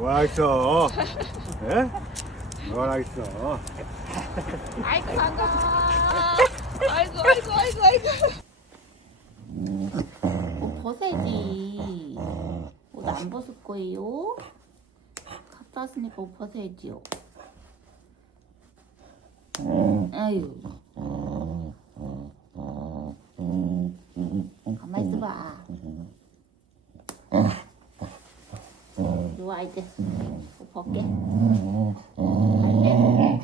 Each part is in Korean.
뭐하나 있어? 예? 뭐하나 있어? 아이고 반가워. 아이고 아이고 아이고 아이고. 옷 벗어야지. 옷 안 벗을 거예요? 갔다 왔으니까 옷 벗어야지요. 아유. 가만 있어봐. 와 이제 옷 벗게. 갈래?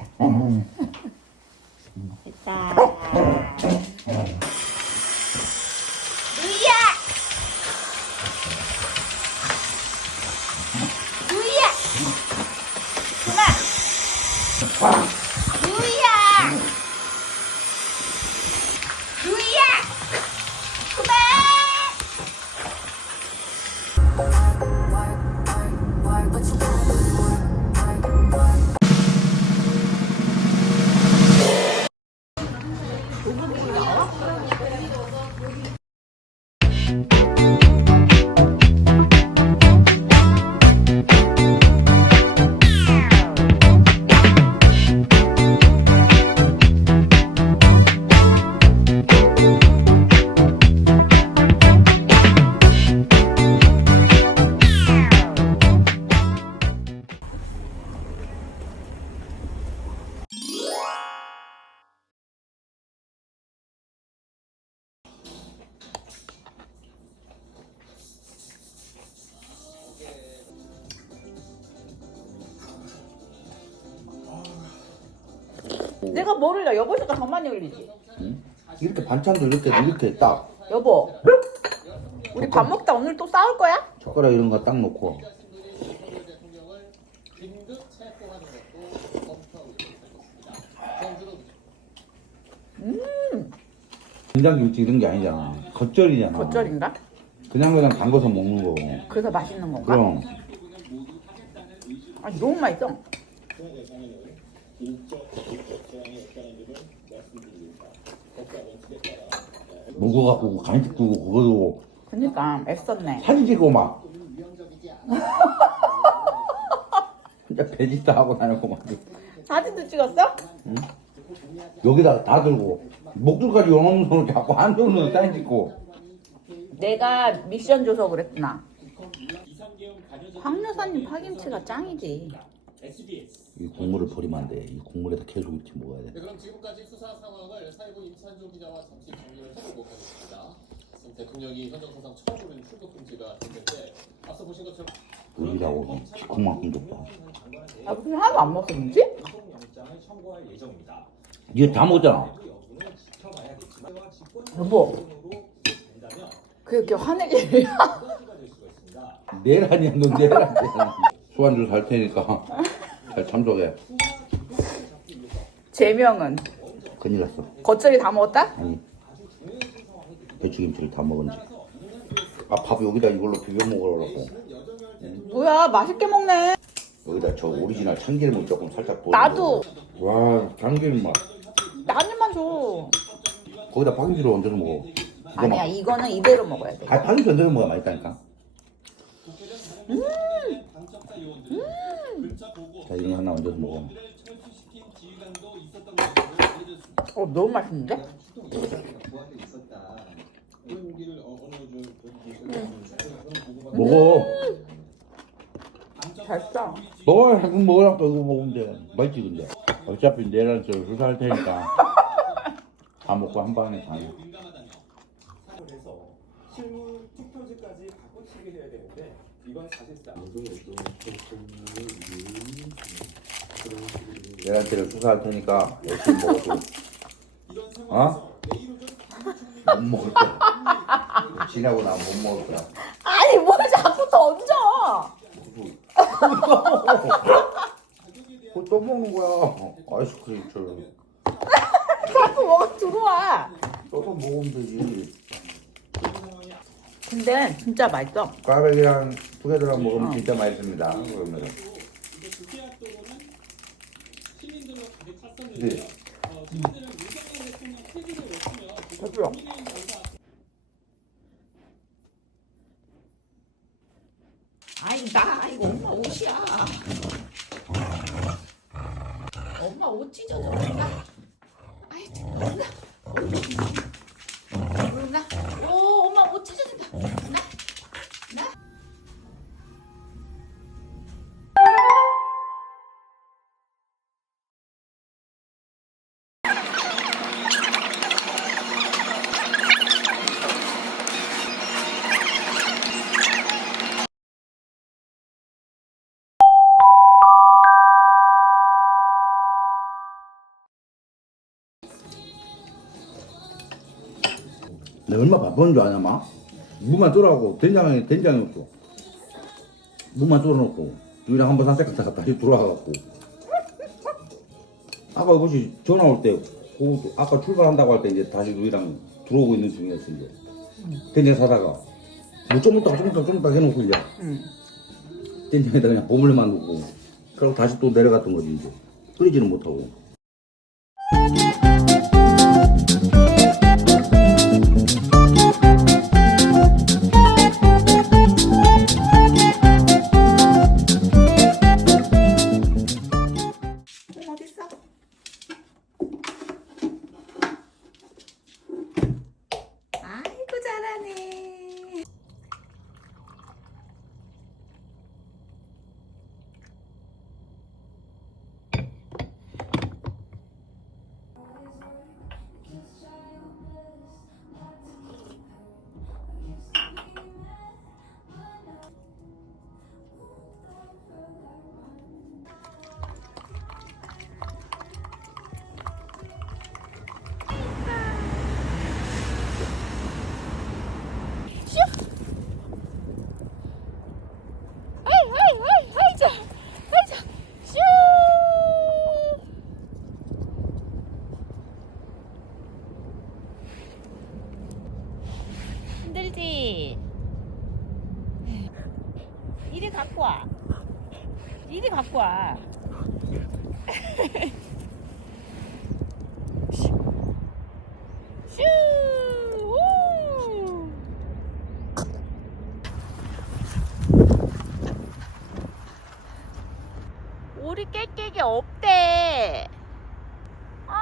반찬도 이렇게 이렇게 딱 여보. 우리 밥 먹다 오늘 또 싸울 거야? 젓가락 이런 거 딱 놓고 된장김치 이런 게 아니잖아 겉절이잖아 겉절인가? 그냥 그냥 담궈서 먹는 거고 그래서 맛있는 건가? 그럼 아 너무 맛있어. 먹어갖고 간식 주고 그거도 그니까 애썼네. 사진 찍고 막 진짜 배짓도 하고 다니고 막 사진도 찍었어? 여기다 다 들고 목줄까지 영없는 손을 잡고 한 손으로 사진 찍고 내가 미션 줘서 그랬구나. 황 여사님 파김치가 짱이지. 이 국물을 버리면 안 돼 이 국물에다 계속 이렇게 먹어야 돼 네, 그럼 지금까지 수사 상황을 사회부 임찬조 기자와 잠시 정리를 해보도록 하겠습니다. 지금 대통령이 현정사상 처음으로 출국 금지가 됐는데 앞서 보신 것처럼 여기다고 지콩만큼 줬다 아 무슨 하나도 안 먹었어 그지? 이게 다 먹었잖아 여보. 그렇게 화내게. 내일 아니야 너 내일 아니야 술안주 살 테니까 잘 참조해. 제명은? 큰일 났어. 겉절이 다 먹었다? 아니 배추김치를 다 먹은지. 아 밥 여기다 이걸로 비벼 먹으라고. 뭐야 맛있게 먹네. 여기다 저 오리지널 참기름을 조금 살짝 부어 나도. 와 참기름 맛. 나한입만 줘. 거기다 파김치를 얹어서 먹어. 이거 아니야 막- 이거는 이대로 먹어야 돼. 아 파김치 얹어서 먹어야 맛있다니까 자 이거 하나 얹어서 먹어. 어 너무 맛있는데? 먹어. 잘써. 먹어 자꾸 먹으라고 이거 먹으면 돼. 맛있지 근데. 어차피 내일 저 수사할 테니까. 다 먹고 한 방에 가요. 해서 실무 투표지까지 바꿔치기 해야 되는데 이건 사실상 내한테를 수사할 테니까 열심히 먹어줘 어? 못 먹을 거야 지나고 나 못 먹을 거야 아니 뭘 자꾸 던져? 그거 또 먹는 거야 아이스크림처럼 자꾸 먹어 들어와. 또또 먹으면 되지 근데 진짜 맛있어. 꽈배기랑 두개들랑 먹으면 어. 진짜 맛있습니다 그러면 네. 배불러. 아 내가 얼마 바쁜 줄 아냐 마? 무만 쫄아갖고 된장에 된장이 없고. 무만 쫄아놓고 누이랑 한번 산책 갔다가 다시 돌아와갖고. 아까 혹시 전화 올때 그 아까 출발한다고 할 때 이제 다시 누이랑 들어오고 있는 중이었어 이제. 된장 사다가. 뭐좀 있다가 좀 있다가 좀 있다가 해놓고 이제. 된장에다 그냥 버물만 넣고. 그리고 다시 또 내려갔던 거지 이제. 끓이지는 못하고 이리 갖고 와. 이리 갖고 와. 슈. 우. 우리 깨깨기 없대. 어?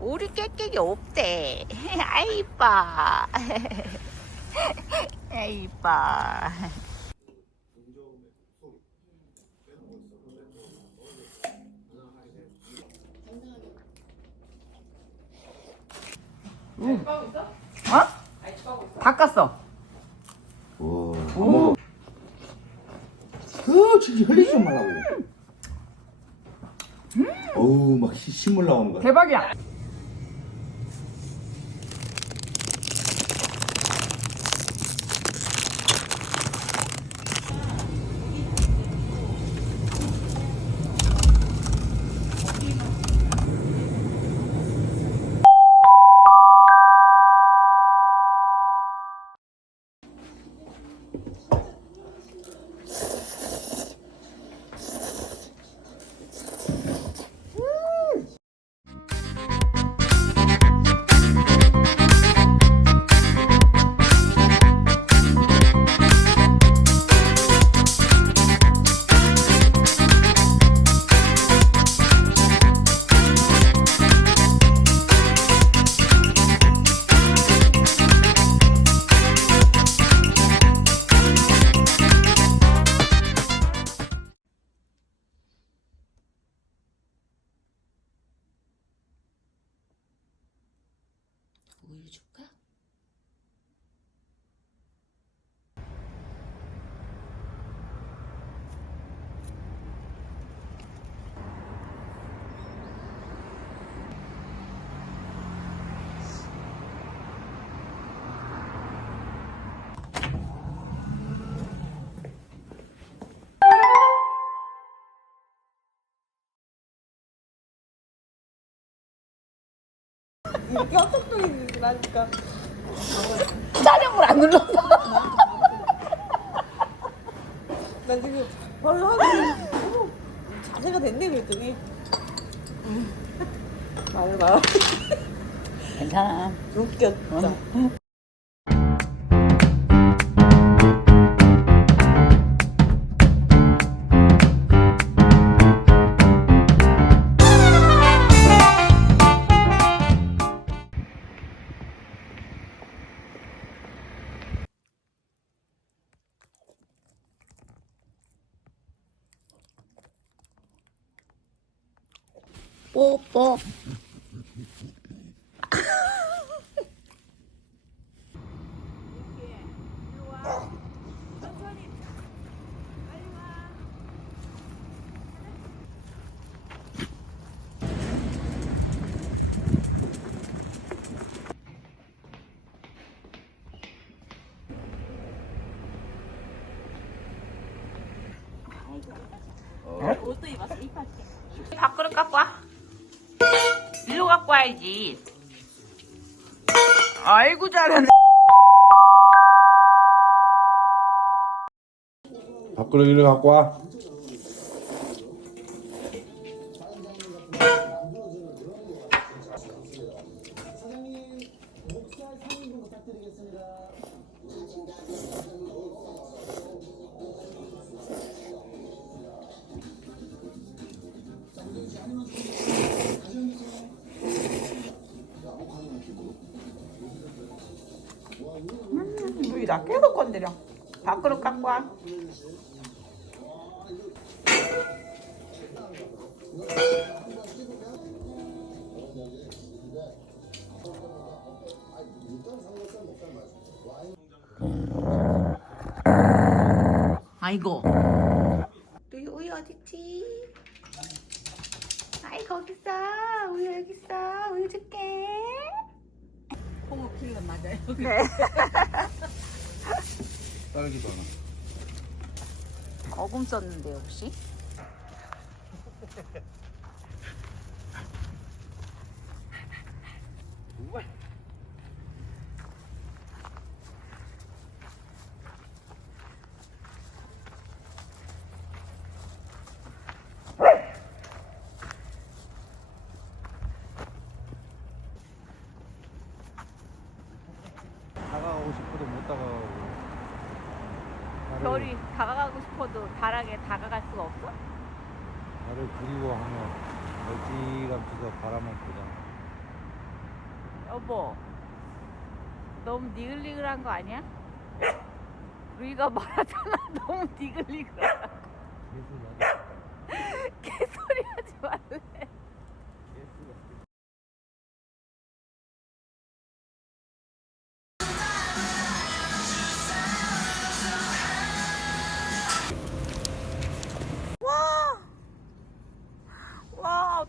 우리 깨깨기 없대. 아이 이뻐. 아이 이뻐. 바꿨어. 와, 안 먹어. 그 진짜 흘리지 좀 말라고. 어우 막 시- 신물 나오는 거야. 대박이야. 촬영을 안 눌렀어. 난 지금 바로 하고 어머, 자세가 됐네 그랬더니 말을 말. 괜찮아. 웃겨 진 짜. 뽀뽀. 밥그릇 갖고 와. 갖고 와야지. 아이고 잘하네. 밥그릇 갖고 와. 그릇 갖고 와. 아이고. 우리 우유 어딨지? 아이 거기 있어. 우유 여기 있어. 우유 줄게. 홍어 필름 맞아요. 딸기도 하나. 어금 썼는데 혹시? 다가가고 싶어도 못 다가가고. 별이 다가가고 달하게 다가갈 수가 없어? 나를 그리워하며 멀찌감치서 바라만 보잖아. 여보, 너무 니글니글한 거 아니야? 루이가 말하잖아. 너무 니글니글하다고. 개소리.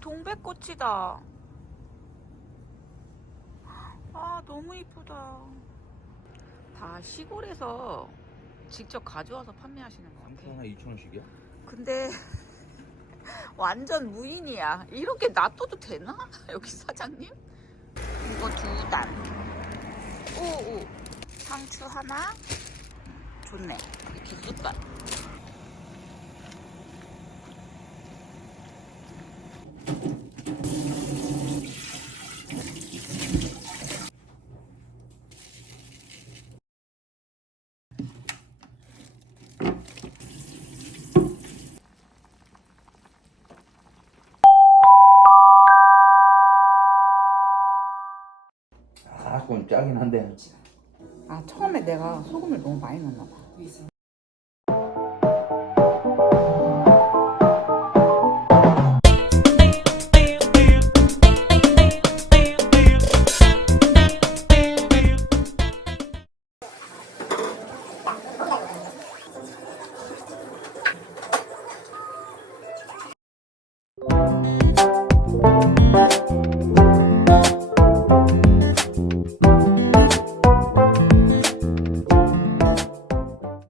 동백꽃이다. 아, 너무 이쁘다. 다 시골에서 직접 가져와서 판매하시는 것 같아. 하나 2천 원씩이야? 근데 완전 무인이야. 이렇게 놔둬도 되나? 여기 사장님? 이거 두 단. 오, 오. 상추 하나. 좋네. 이게 기술 그건 짜긴 한데. 아 처음에 내가 소금을 너무 많이 넣었나 봐.